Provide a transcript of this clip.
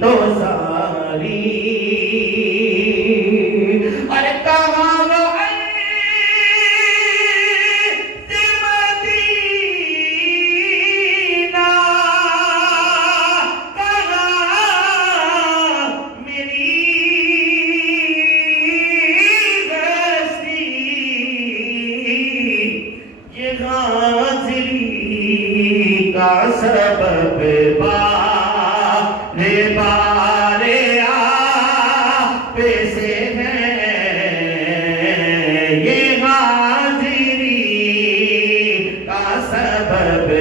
تو ساری اور کہاں وہ کا سبب بارے بارے آپ سے ہے یہ حاضری کا سبب